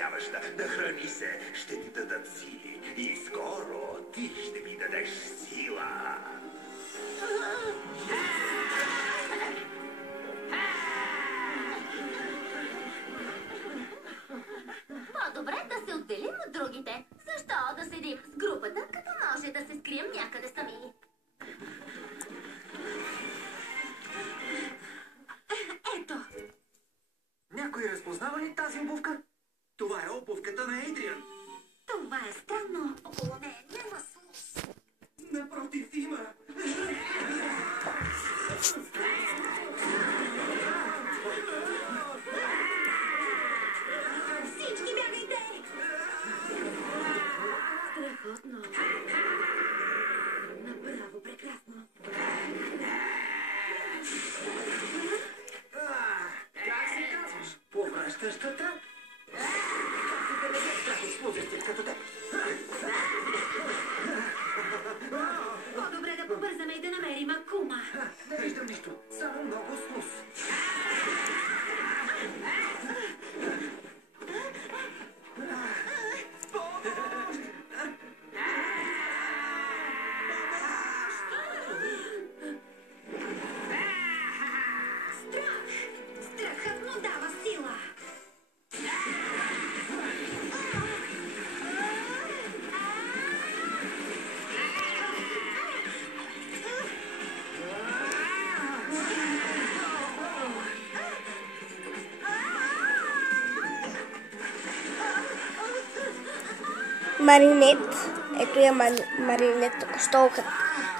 спасяваш, да храни се, ще ти дадат сили. И скоро ти ще ми дадеш сила. По-добре да се отделим от другите. Защо да седим с групата, като може да се скрием някъде сами? Ето. Някой разпознава ли тази обувка? Това е обувката на Ейдриан. Това е странно. Около нея няма слуз. Напротив, има. Всички бягайте! Страхотно. Направо прекрасно. Как се казваш? Повръщащата? Как ти да не се страх от служащи като теб? По-добре да побързаме и да намерим Акума. Не виждам нищо. Само много слуз. Страхът му дава сила. Маринет. Ето я Маринет, току-що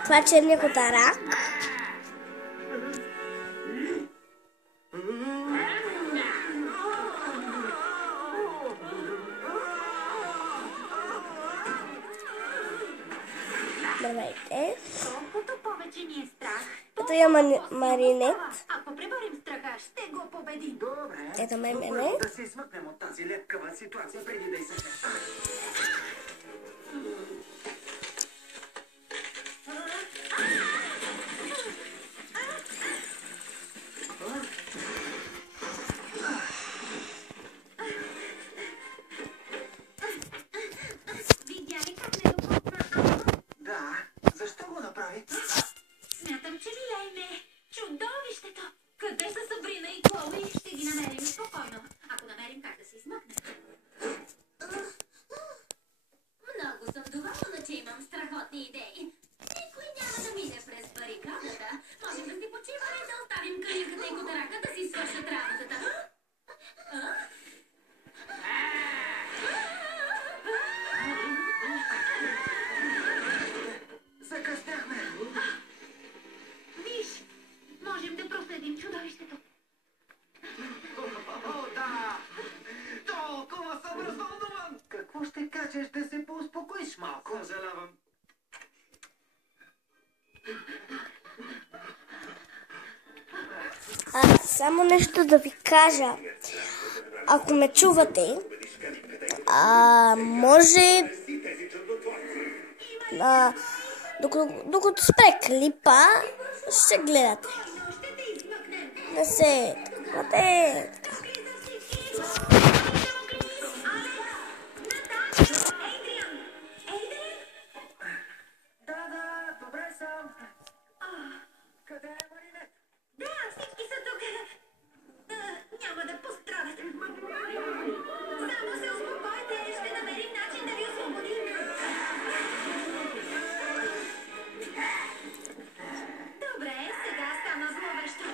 това е черния котарак. Здравейте. Колкото повече ни е страх, Ето я Маринет. ако преборим страха, ще го победим. Добре. Ето ме Но мене. първо да се измъкнем от тази лепкава ситуация, преди да изсъхне. Видя ли как не допусна Ама? Да. Защо го направи? Смятам, че Милей не. Чудовището! Къде са Сабрина и Клоуи? Ще ги намерим спокойно. Ако намерим как да се измъкнем. Много съм доволна, че имам страхотни идеи. Никой няма да мине през барикадата. Можем да си почиваме и да оставим калинката и котарака да си свършат работата. Закъсняхме. Виж, можем да проследим чудовището. О, да! Толкова съм развълнуван! Какво ще кажеш да се поуспокоиш малко? Съжалявам. Само нещо да ви кажа. Ако ме чувате, може докато спре клипа, ще гледате. Не се тръгвате. Да, добре съм. Къде е Маринет? Да, всички са тук. Няма да пострадат. Само се успокойте. Ще намерим начин да ви освободим. Добре, сега стана зловещо.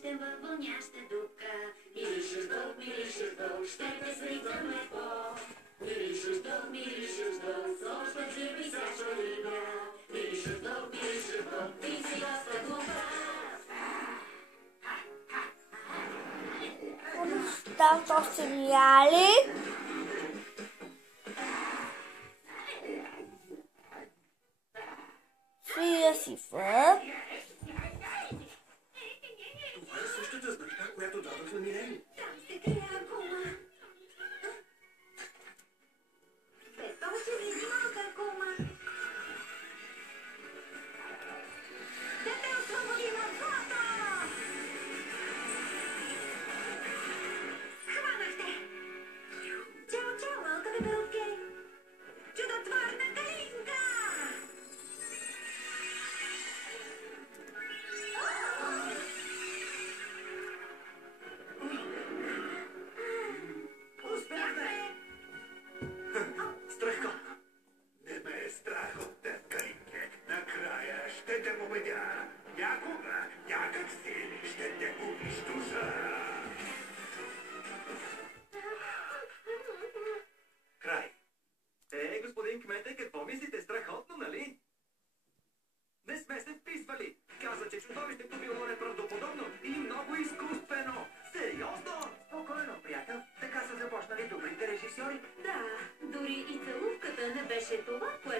плещем във вълняща дупка. Мирише дълг, ще те слизаме по. Мирише дълг, сочна висяча риба. Мирише дълг, ти си доста добра. Остават сериали. Свия си фър. Това е същата знакта, която дадох на Мирени. Там се крие акула. Без повече влези малка акума. Да те освободим от злато! Хванах те! Чао, малка беберутке! Чудотворна калинка! Успяхме! Страхотно! Не ме е страх от теб, Калинке. Накрая ще те победя. Някога, някак си ще те унищожа. Край. Господин кмете, какво мислите? Страхотно, нали? Не сме се вписвали. Каза, че чудовището било неправдоподобно и много изкуствено. Сериозно? Спокойно, приятел. Така са започнали добрите режисьори. Да, дори и целувката не беше това, което